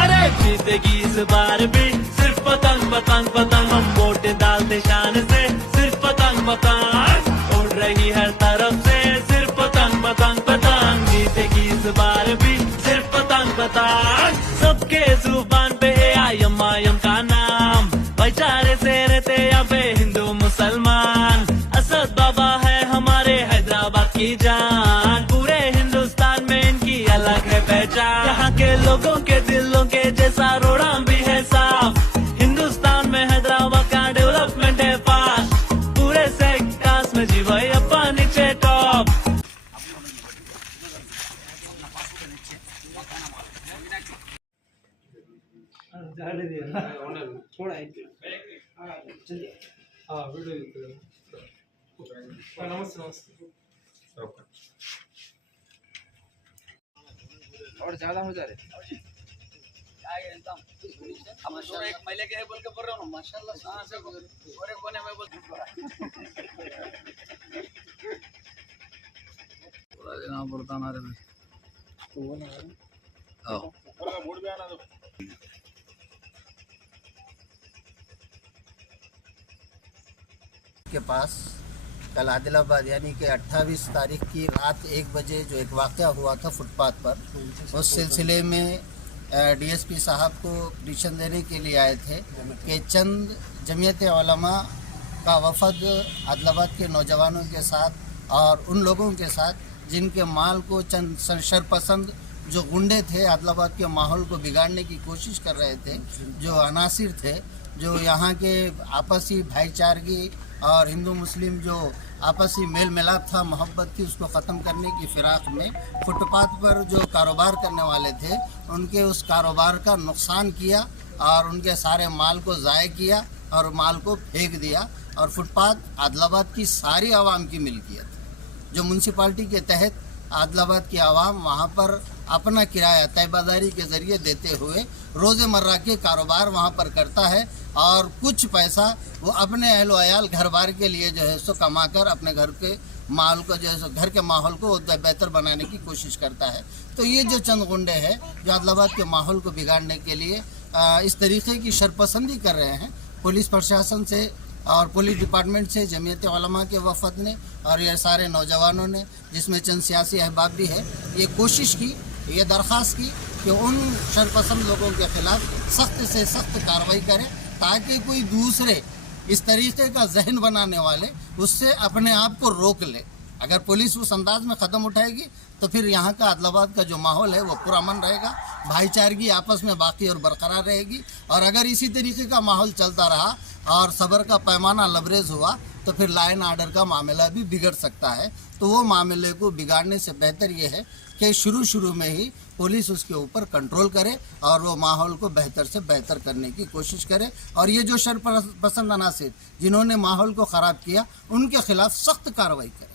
अरे जीतेगी इस बार भी सिर्फ पतंग पतंग पतंग, हम वोट डालते शान से सिर्फ पतंग पतंग, उड़ रही हर तरफ से सिर्फ पतंग पतंग पतंग, जीतेगी इस बार भी सिर्फ पतंग पतंग। सबके जुबान पे आयम का नाम, भाईचारे से रहते यहाँ पे हिंदू मुसलमान, असद बाबा है हमारे हैदराबाद की जान, पूरे हिंदुस्तान में इनकी अलग है पहचान, यहाँ के लोगों के दिलों के जैसा रोड़ा भी है साफ, हिंदुस्तान में हैदराबाद का डेवलपमेंट है फास्ट, पूरे सेक्टर्स में जी भाई अपा नीचे टॉप। और ज्यादा हो जा रहे पहले क्या बोल के बोल रहा हूँ माशाल्लाह से और एक कोने में बोल थोड़ा देना पड़ता ना रे के पास कल आदिलाबाद यानी कि 28 तारीख की रात 1 बजे जो एक वाक़या हुआ था फुटपाथ पर, उस सिलसिले में डीएसपी साहब को पिटीशन देने के लिए आए थे कि चंद जमीयत उलमा का वफद आदिलाबाद के नौजवानों के साथ और उन लोगों के साथ जिनके माल को चंद शरपसंद जो गुंडे थे आदिलाबाद के माहौल को बिगाड़ने की कोशिश कर रहे थे, जो अनासिर थे, जो यहाँ के आपसी भाईचारगी और हिंदू मुस्लिम जो आपसी मेल मिलाप था, मोहब्बत थी, उसको ख़त्म करने की फिराक में फुटपाथ पर जो कारोबार करने वाले थे उनके उस कारोबार का नुकसान किया और उनके सारे माल को ज़ाय किया और माल को फेंक दिया। और फुटपाथ आदिलाबाद की सारी आवाम की मिल्कियत है, जो म्यूनसिपाल्टी के तहत आदिलाबाद की आवाम वहाँ पर अपना किराया तयबादारी के ज़रिए देते हुए रोज़मर्रा के कारोबार वहाँ पर करता है और कुछ पैसा वो अपने अहल वयाल घर बार के लिए जो है सो कमा कर अपने घर के माल को जो है सो घर के माहौल को बेहतर बनाने की कोशिश करता है। तो ये जो चंद गुंडे हैं जो आदिलाबाद के माहौल को बिगाड़ने के लिए इस तरीके की शरपसंदी कर रहे हैं, पुलिस प्रशासन से और पुलिस डिपार्टमेंट से जमीयत उलमा के वफद ने और ये सारे नौजवानों ने, जिसमें चंद सियासी अहबाब भी है, ये कोशिश की, ये दरख्वास्त की कि उन शरपसंद लोगों के ख़िलाफ़ सख्त से सख्त कार्रवाई करें ताकि कोई दूसरे इस तरीके का जहन बनाने वाले उससे अपने आप को रोक ले। अगर पुलिस उस अंदाज में कदम उठाएगी तो फिर यहाँ का आदिलाबाद का जो माहौल है वो पुरअमन रहेगा, भाईचारगी आपस में बाकी और बरकरार रहेगी। और अगर इसी तरीके का माहौल चलता रहा और सब्र का पैमाना लबरेज हुआ तो फिर लॉ एंड ऑर्डर का मामला भी बिगड़ सकता है। तो वो मामले को बिगाड़ने से बेहतर ये है कि शुरू में ही पुलिस उसके ऊपर कंट्रोल करे और वो माहौल को बेहतर से बेहतर करने की कोशिश करे। और ये जो शरपसंद अनासिर जिन्होंने माहौल को ख़राब किया उनके खिलाफ सख्त कार्रवाई करे।